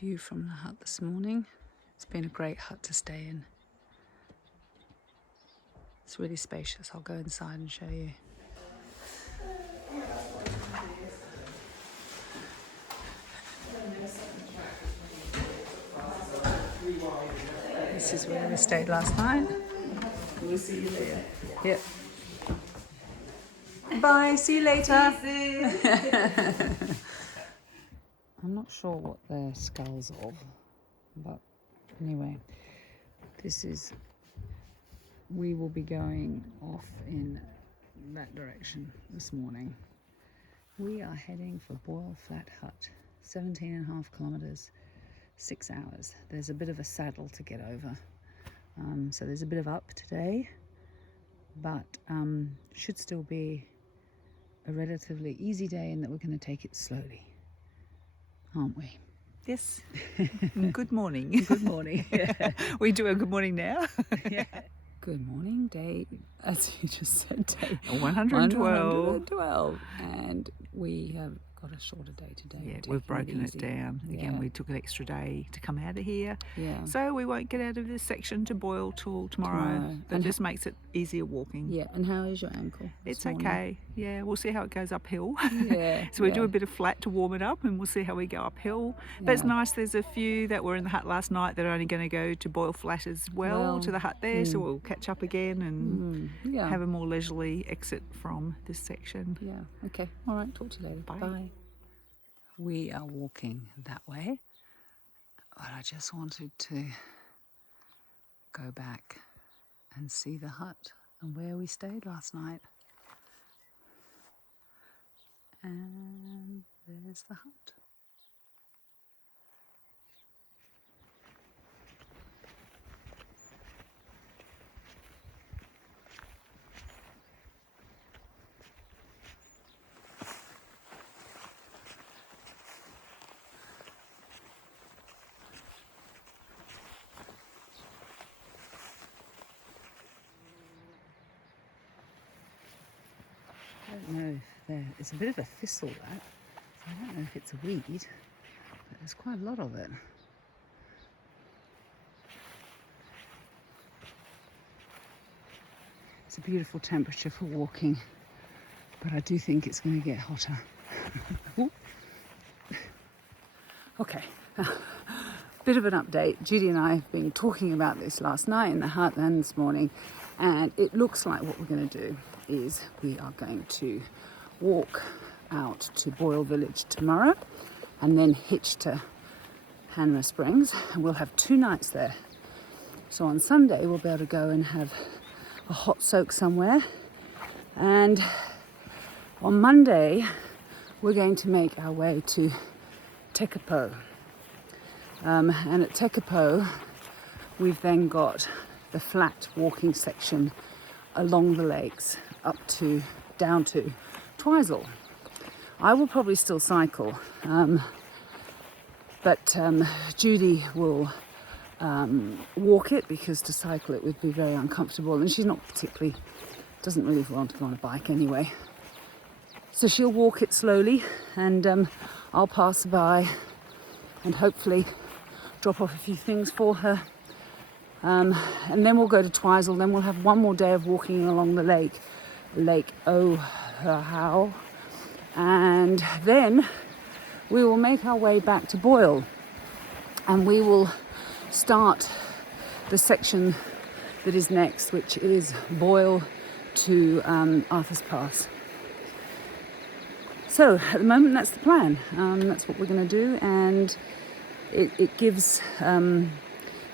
View from the hut this morning. It's been a great hut to stay in. It's really spacious. I'll go inside and show you. This is where we stayed last night. We'll see you later. Yep. Bye, see you later. I'm not sure what they're skulls of, but anyway, we will be going off in that direction this morning. We are heading for Boyle Flat Hut, 17.5 kilometres, 6 hours. There's a bit of a saddle to get over, so there's a bit of up today, but should still be a relatively easy day in that we're going to take it slowly, aren't we? Yes. Good morning. Good morning. Yeah. We do a good morning now. Yeah. Good morning, day, as you just said, day 112. 112. And we have got a shorter day today. Yeah, we've broken it down. Again, we took an extra day to come out of here. Yeah. So we won't get out of this section to Boyle till tomorrow. But And just makes it easier walking. Yeah, and how is your ankle? It's okay. Yeah, we'll see how it goes uphill. Yeah. So we do a bit of flat to warm it up and we'll see how we go uphill. But it's nice, there's a few that were in the hut last night that are only going to go to Boyle Flat as well, to the hut there. So we'll catch up again and have a more leisurely exit from this section. Yeah, okay. All right, talk to you later. Bye. We are walking that way, but I just wanted to go back and see the hut and where we stayed last night. And there's the hut. I don't know if it's a bit of a thistle, that. So I don't know if it's a weed, but there's quite a lot of it. It's a beautiful temperature for walking, but I do think it's going to get hotter. Okay, bit of an update. Judy and I have been talking about this last night in the hut and this morning, and it looks like what we're going to do is we are going to walk out to Boyle Village tomorrow and then hitch to Hanmer Springs, and we'll have 2 nights there. So on Sunday we'll be able to go and have a hot soak somewhere, and on Monday we're going to make our way to Tekapo, and at Tekapo we've then got the flat walking section along the lakes down to Twizel. I will probably still cycle, but Judy will walk it because to cycle it would be very uncomfortable, and she's doesn't really want to go on a bike anyway. So she'll walk it slowly, and I'll pass by and hopefully drop off a few things for her. And then we'll go to Twizel. Then we'll have one more day of walking along the Lake Ohau, and then we will make our way back to Boyle, and we will start the section that is next, which is Boyle to Arthur's Pass. So at the moment that's the plan. That's what we're going to do, and it gives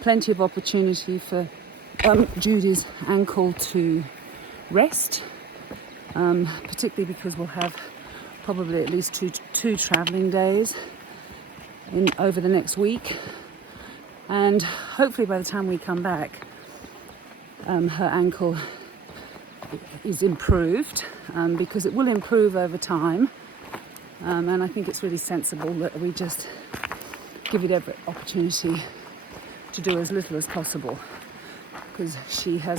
plenty of opportunity for Judy's ankle to rest, particularly because we'll have probably at least two travelling days over the next week, and hopefully by the time we come back her ankle is improved, because it will improve over time, and I think it's really sensible that we just give it every opportunity to do as little as possible, because she has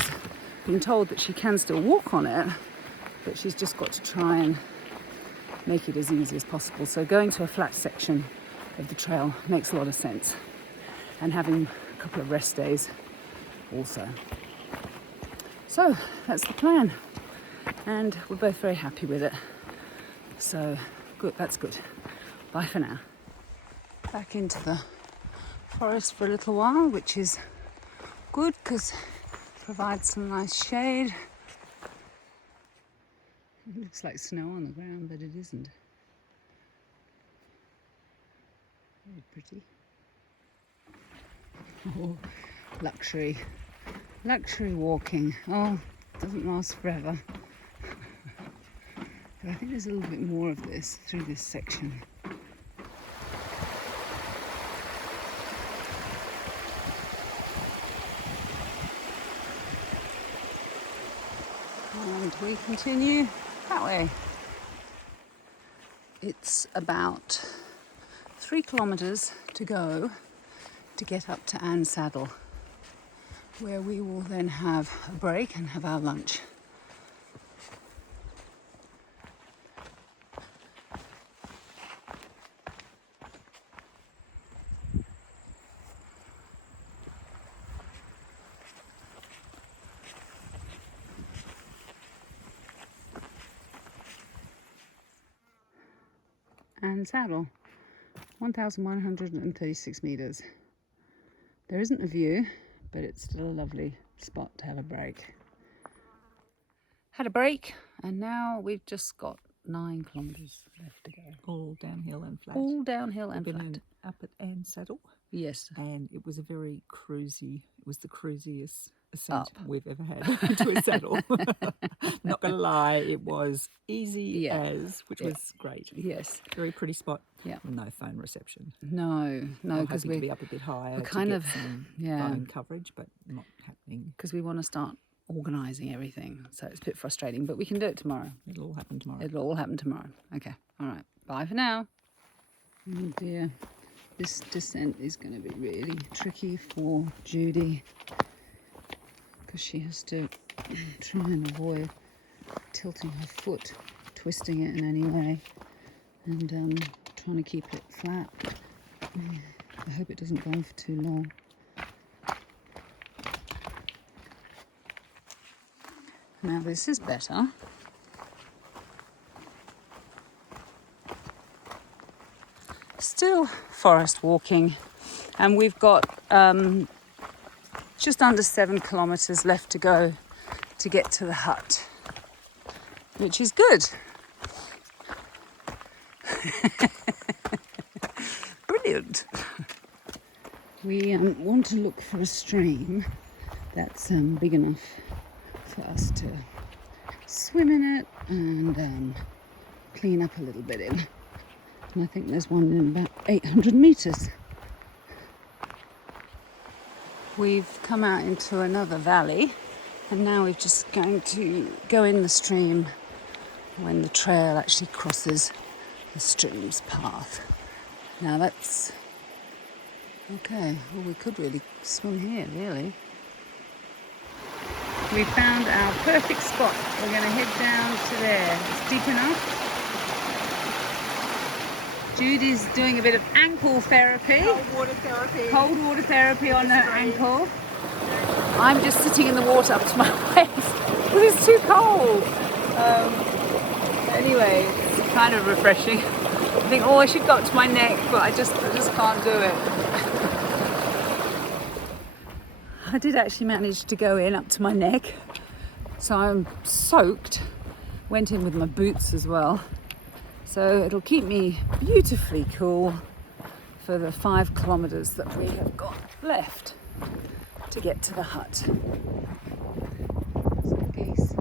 been told that she can still walk on it, but she's just got to try and make it as easy as possible. So going to a flat section of the trail makes a lot of sense. And having a couple of rest days also. So that's the plan. And we're both very happy with it. So good, that's good. Bye for now. Back into the forest for a little while, which is good because it provides some nice shade. It looks like snow on the ground, but it isn't. Very pretty. Oh, luxury walking. Oh, it doesn't last forever. But I think there's a little bit more of this through this section. And we continue that way. It's about 3 kilometres to go to get up to Anne Saddle, where we will then have a break and have our lunch. Anne Saddle, 1,136 metres. There isn't a view, but it's still a lovely spot to have a break. Had a break, and now we've just got 9 kilometres left to go. All downhill and flat. All downhill and We've flat. been up at Anne Saddle. Yes. And it was a very cruisy, it was the cruisiest ascent Up. we've ever had to a saddle. Not going to lie, it was easy which was great. Yes. Very pretty spot. Yeah. No phone reception. No, because we to be up a bit higher to kind get of some phone coverage, but not happening. Because we want to start organising everything, so it's a bit frustrating, but we can do it tomorrow. It'll all happen tomorrow. It'll all happen tomorrow. Okay, all right. Bye for now. Oh dear, this descent is going to be really tricky for Judy because she has to try and avoid tilting her foot, twisting it in any way, and trying to keep it flat. I hope it doesn't go on for too long. Now this is better. Still forest walking, and we've got just under 7 kilometres left to go to get to the hut, which is good. Brilliant. We want to look for a stream that's big enough for us to swim in it and clean up a little bit in. And I think there's one in about 800 metres. We've come out into another valley, and now we're just going to go in the stream when the trail actually crosses the stream's path. Now that's okay. Well, we could really swim here, really. We found our perfect spot. We're going to head down to there. It's deep enough. Judy's doing a bit of ankle therapy. Cold water therapy. Cold water therapy on her ankle. I'm just sitting in the water up to my waist because it's too cold. Anyway, it's kind of refreshing. I think, I should go up to my neck, but I just can't do it. I did actually manage to go in up to my neck, so I'm soaked. Went in with my boots as well, so it'll keep me beautifully cool for the 5 kilometres that we have got left to get to the hut. Some geese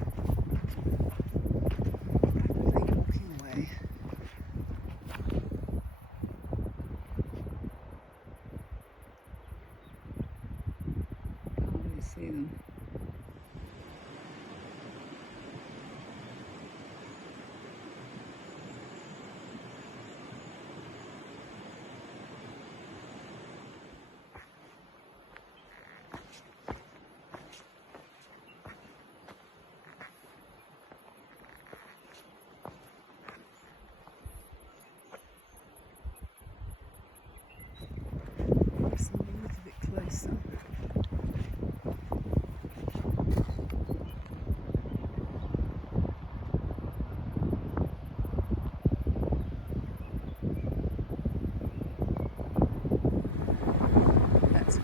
rapidly walking away. Can't really see them.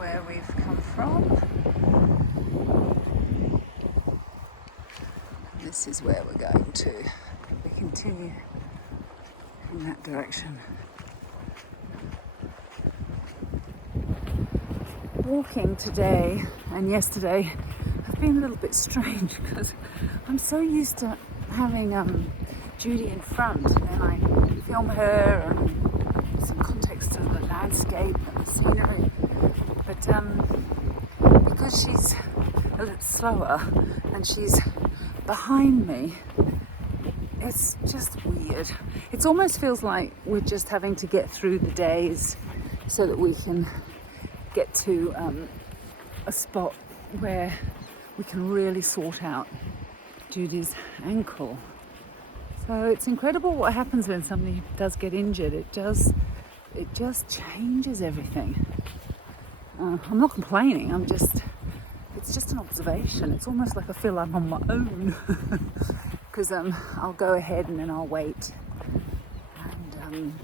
where we've come from. This is where we're going to. We continue in that direction. Walking today and yesterday have been a little bit strange because I'm so used to having Judy in front, and I film her and some context to the landscape and the scenery. But because she's a little slower and she's behind me, it's just weird. It almost feels like we're just having to get through the days so that we can get to a spot where we can really sort out Judy's ankle. So it's incredible what happens when somebody does get injured. It just changes everything. I'm not complaining. It's just an observation. It's almost like I feel I'm on my own because I'll go ahead and then I'll wait, and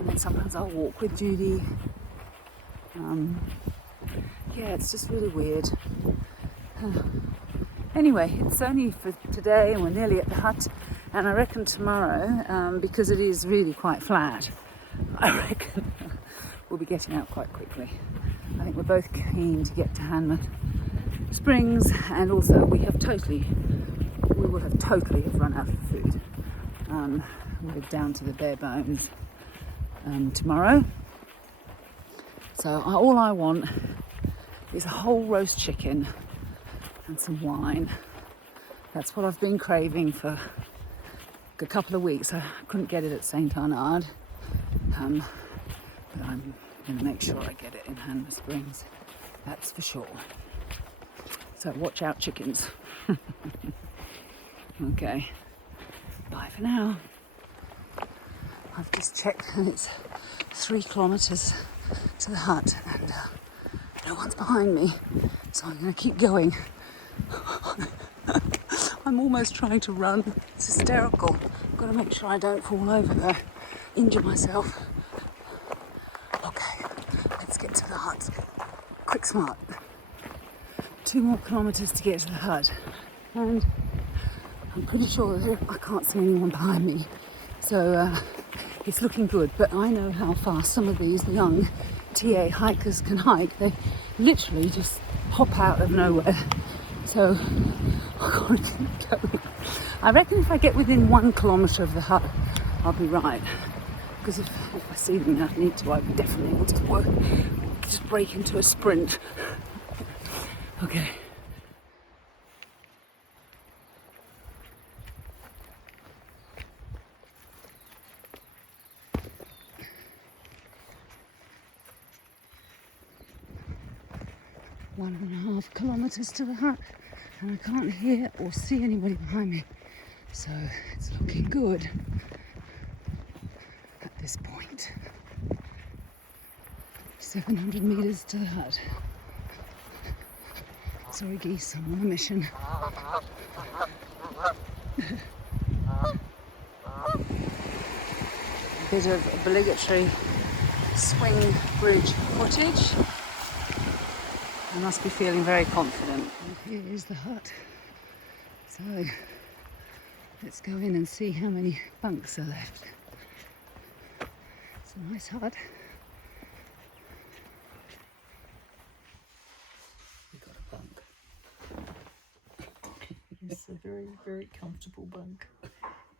then sometimes I'll walk with Judy. Yeah, it's just really weird. Anyway, it's only for today and we're nearly at the hut, and I reckon tomorrow, because it is really quite flat, I reckon we'll be getting out quite quickly. I think we're both keen to get to Hanmouth Springs, and also we will have totally run out of food. We're down to the bare bones tomorrow. So all I want is a whole roast chicken and some wine. That's what I've been craving for a couple of weeks. I couldn't get it at St Arnaud, but I'm going to make sure I get it in Hanmouth Springs, that's for sure. So watch out, chickens. Okay, bye for now. I've just checked and it's 3 kilometres to the hut, and no one's behind me, so I'm going to keep going. I'm almost trying to run. It's hysterical. I've got to make sure I don't fall over there, injure myself. Okay, let's get to the hut. Quick smart. 2 more kilometres to get to the hut, and I'm pretty sure that I can't see anyone behind me, so it's looking good. But I know how fast some of these young TA hikers can hike. They literally just pop out of nowhere, so I've got to keep going. I reckon if I get within 1 kilometre of the hut, I'll be right, because if I see them and I need to, I definitely will just break into a sprint. Okay. One and a half kilometres to the hut, and I can't hear or see anybody behind me, so it's looking good at this point. 700 metres to the hut. Sorry geese, I'm on a mission. A bit of obligatory swing bridge footage. I must be feeling very confident. Here is the hut. So let's go in and see how many bunks are left. It's a nice hut. We've got a bunk. It's a very, very comfortable bunk.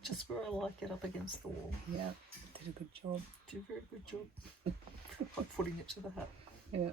Just where I like it, up against the wall. Yeah, did a good job. Did a very good job of putting it to the hut. Yeah.